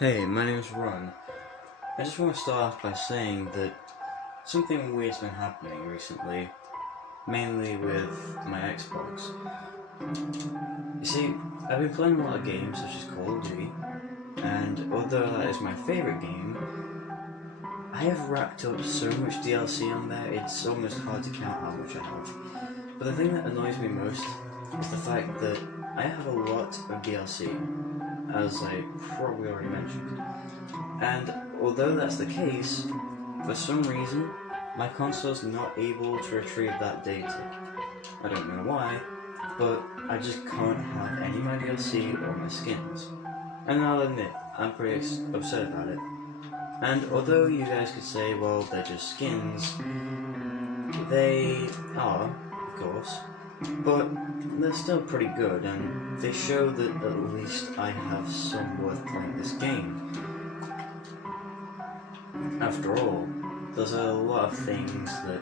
Hey, my name's Ron. I just want to start off by saying that something weird's been happening recently, mainly with my Xbox. You see, I've been playing a lot of games such as Call of Duty, and although that is my favourite game, I have racked up so much DLC on there, it's almost hard to count how much I have. But the thing that annoys me most is the fact that I have a lot of DLC, as I probably already mentioned. And although that's the case, for some reason, my console's not able to retrieve that data. I don't know why, but I just can't have any of my DLC or my skins. And I'll admit, I'm pretty upset about it. And although you guys could say, well, they're just skins, they are, of course, but they're still pretty good, and they show that at least I have some worth playing this game. After all, there's a lot of things that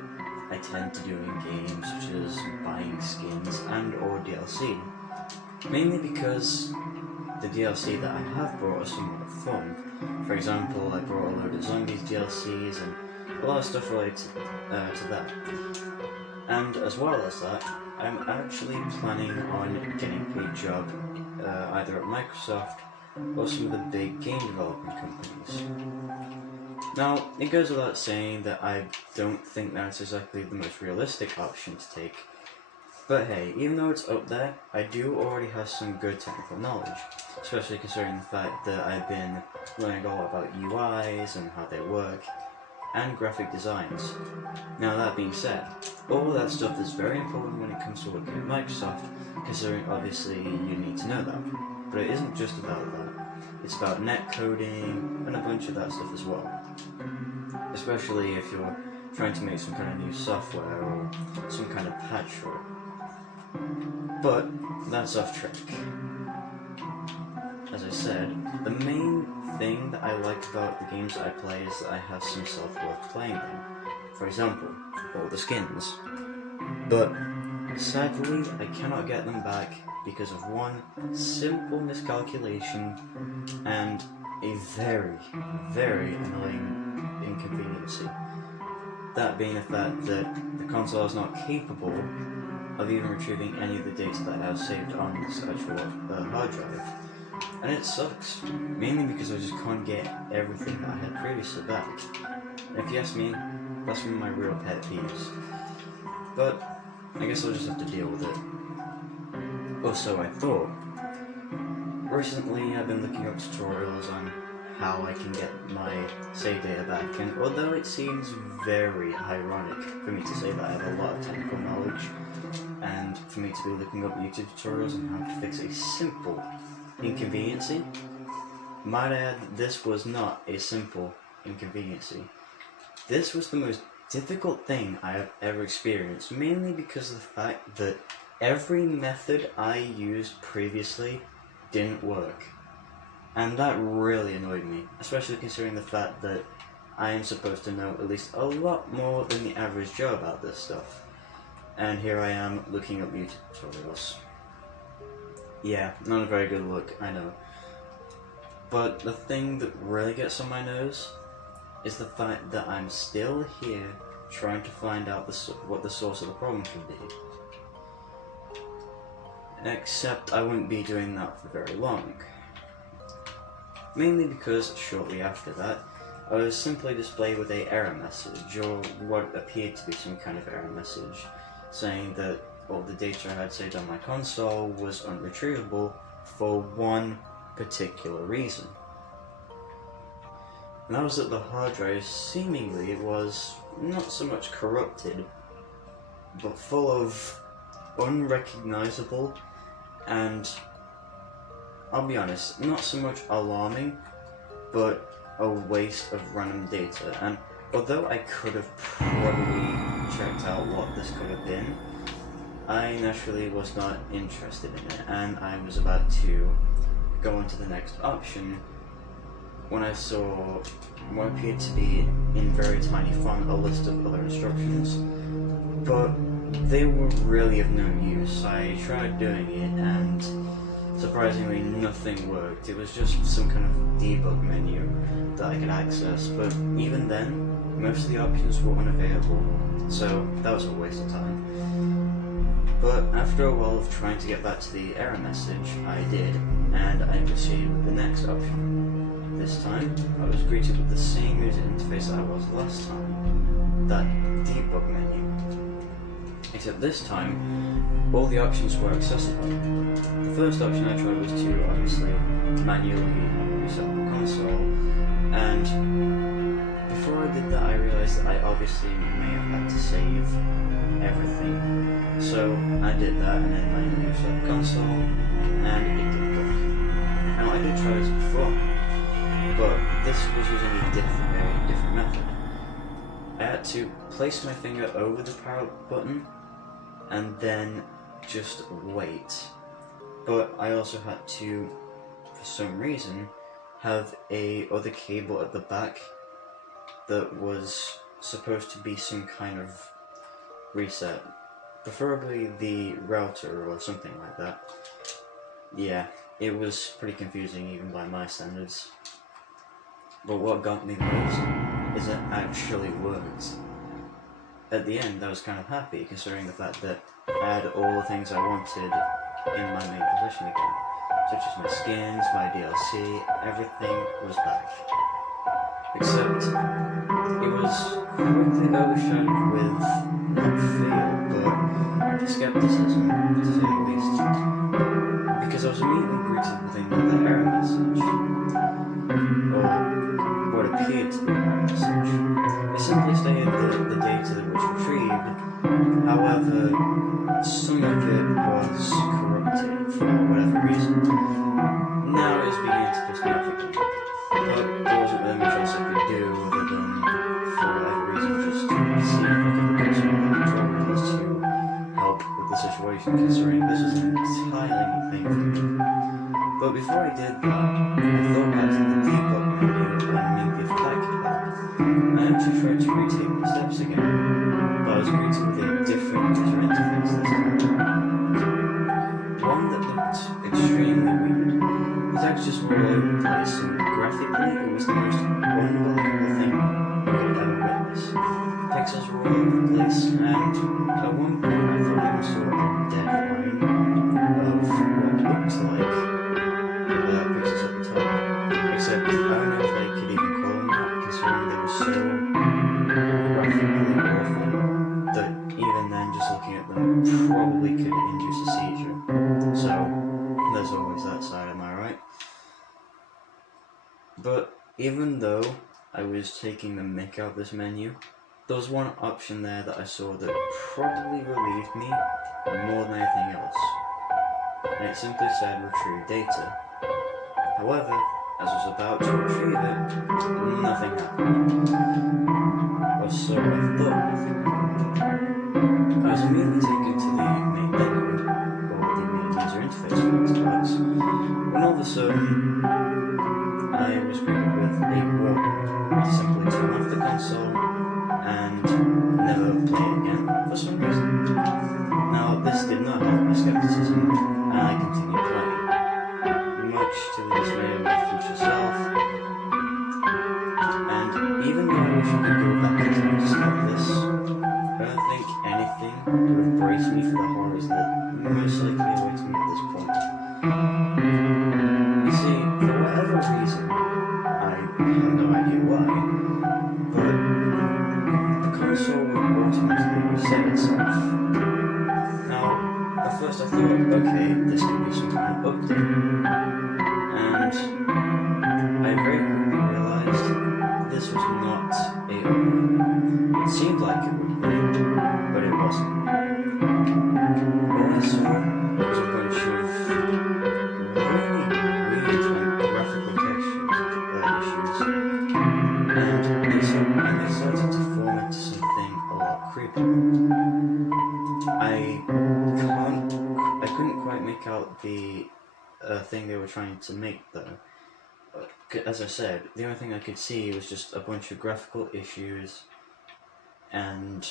I tend to do in games, such as buying skins and or DLC. Mainly because the DLC that I have brought are somewhat fun. For example, I brought a load of zombies DLCs and a lot of stuff related to that. And as well as that, I'm actually planning on getting a job either at Microsoft or some of the big game development companies. Now, it goes without saying that I don't think that's exactly the most realistic option to take. But hey, even though it's up there, I do already have some good technical knowledge, especially considering the fact that I've been learning a lot about UIs and how they work, and graphic designs. Now that being said, all that stuff is very important when it comes to working at Microsoft, considering obviously you need to know that. But it isn't just about that. It's about net coding and a bunch of that stuff as well. Especially if you're trying to make some kind of new software or some kind of patch for it. But that's off track. As I said, the main thing that I like about the games that I play is that I have some self-worth playing them. For example, all the skins. But sadly, I cannot get them back because of one simple miscalculation and a very, very annoying inconveniency. That being the fact that the console is not capable of even retrieving any of the data that I have saved on this actual hard drive. And it sucks, mainly because I just can't get everything that I had previously back. And if you ask me, that's one of my real pet peeves. But I guess I'll just have to deal with it. Or so I thought. Recently I've been looking up tutorials on how I can get my save data back, and although it seems very ironic for me to say that I have a lot of technical knowledge, and for me to be looking up YouTube tutorials on how to fix a simple inconveniency, might I add that this was not a simple inconveniency. This was the most difficult thing I have ever experienced, mainly because of the fact that every method I used previously didn't work. And that really annoyed me, especially considering the fact that I am supposed to know at least a lot more than the average Joe about this stuff. And here I am looking up YouTube tutorials. Yeah, not a very good look, I know. But the thing that really gets on my nerves is the fact that I'm still here trying to find out what the source of the problem should be. Except I wouldn't be doing that for very long. Mainly because shortly after that, I was simply displayed with an error message, or what appeared to be some kind of error message, saying that all the data I had saved on my console was unretrievable for one particular reason. And that was that the hard drive seemingly was not so much corrupted, but full of unrecognizable and, I'll be honest, not so much alarming, but a waste of random data. And although I could have probably checked out what this could have been, I naturally was not interested in it, and I was about to go on to the next option when I saw what appeared to be in very tiny font a list of other instructions, but they were really of no use. I tried doing it, and surprisingly nothing worked. It was just some kind of debug menu that I could access, but even then, most of the options were unavailable, so that was a waste of time. But after a while of trying to get back to the error message, I did, and I proceeded with the next option. This time, I was greeted with the same user interface that I was last time, that debug menu. Except this time, all the options were accessible. The first option I tried was to obviously manually reset the console, and before I did that I realized that I obviously may have had to save everything. So I did that and then manually reset the console, and it didn't work. Now I did try this before, but this was using a very different method. I had to place my finger over the power button and then just wait. But I also had to, for some reason, have a other cable at the back that was supposed to be some kind of reset. Preferably the router or something like that. Yeah, it was pretty confusing even by my standards. But what got me the most is it actually worked. At the end, I was kind of happy, considering the fact that I had all the things I wanted in my main possession again, such as my skins, my DLC, everything was back. Except, it was quickly overshadowed with, not fear, but skepticism, to say the least, because I was immediately greeted with another error message, or what appeared to be an error message. It simply stated that the data that was retrieved, however, some of it was corrupted for whatever reason. Now it was beginning to piss me off again, but there wasn't really much else I could do other than, for whatever reason, just to see if I could look at some of the controllers to help with the situation, considering this was an entirely new thing for me. But before I did that, I thought back to the debug menu and maybe if that could help. I actually tried to retake the steps again, but I was greeted with a different user interface this time. One that looked extremely weird. The textures were all over the place, and graphically it was the most unbelievable thing I could ever witness. Pixels were all over the place, and at one point I thought I even saw a dead line of what looked like pixels at the top. Except I don't know if I could even call them that, considering they were so graphically awful that even then just looking at them probably could induce a seizure. So there's always that side, am I right? But even though I was taking the mick out of this menu, there was one option there that I saw that probably relieved me more than anything else. And it simply said retrieve data. However, as I was about to retrieve it, nothing happened. Or so I thought. I was immediately taken to the main menu, or the main user interface for Xbox, when all of a sudden, I was greeted with a warning to simply turn off the console and never play it again for some reason. Now, this did not help my skepticism, and I continued playing, much to the dismay of my future self. And even though I wish I could go back in time to stop this, I don't think anything would have braced me for the horrors that most likely await me at this point. You see, for whatever reason, I have no idea why, but the console would automatically reset itself. Now, at first I thought, okay, this could be some kind of update, and I very quickly realized this was not a update. It seemed like it would be, but it wasn't. All I saw was a bunch of really weird and graphical issues, and they started to form into something a lot creepier. I couldn't quite make out the thing they were trying to make though. As I said, the only thing I could see was just a bunch of graphical issues, and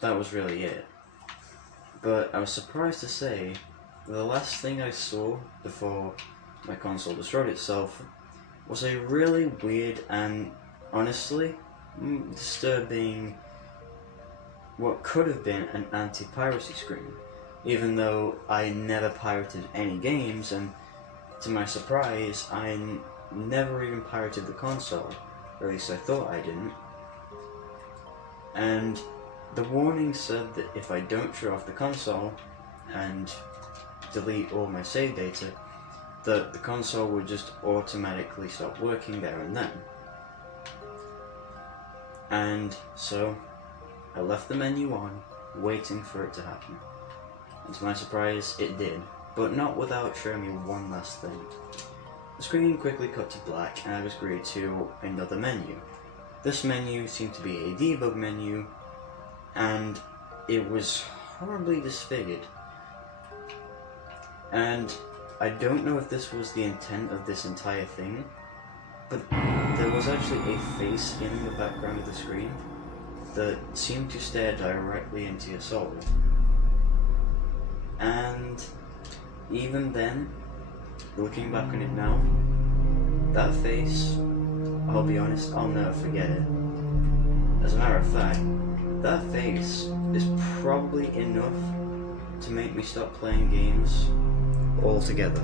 that was really it. But I was surprised to say the last thing I saw before my console destroyed itself was a really weird and honestly disturbing what could have been an anti-piracy screen, even though I never pirated any games, and to my surprise I never even pirated the console, or at least I thought I didn't. And the warning said that if I don't shut off the console and delete all my save data, that the console would just automatically stop working there and then. And so I left the menu on, waiting for it to happen. And to my surprise, it did, but not without showing me one last thing. The screen quickly cut to black and I was greeted to another menu. This menu seemed to be a debug menu, and it was horribly disfigured. And I don't know if this was the intent of this entire thing, but there was actually a face in the background of the screen that seemed to stare directly into your soul. And even then, looking back on it now, that face, I'll be honest, I'll never forget it. As a matter of fact, that face is probably enough to make me stop playing games altogether.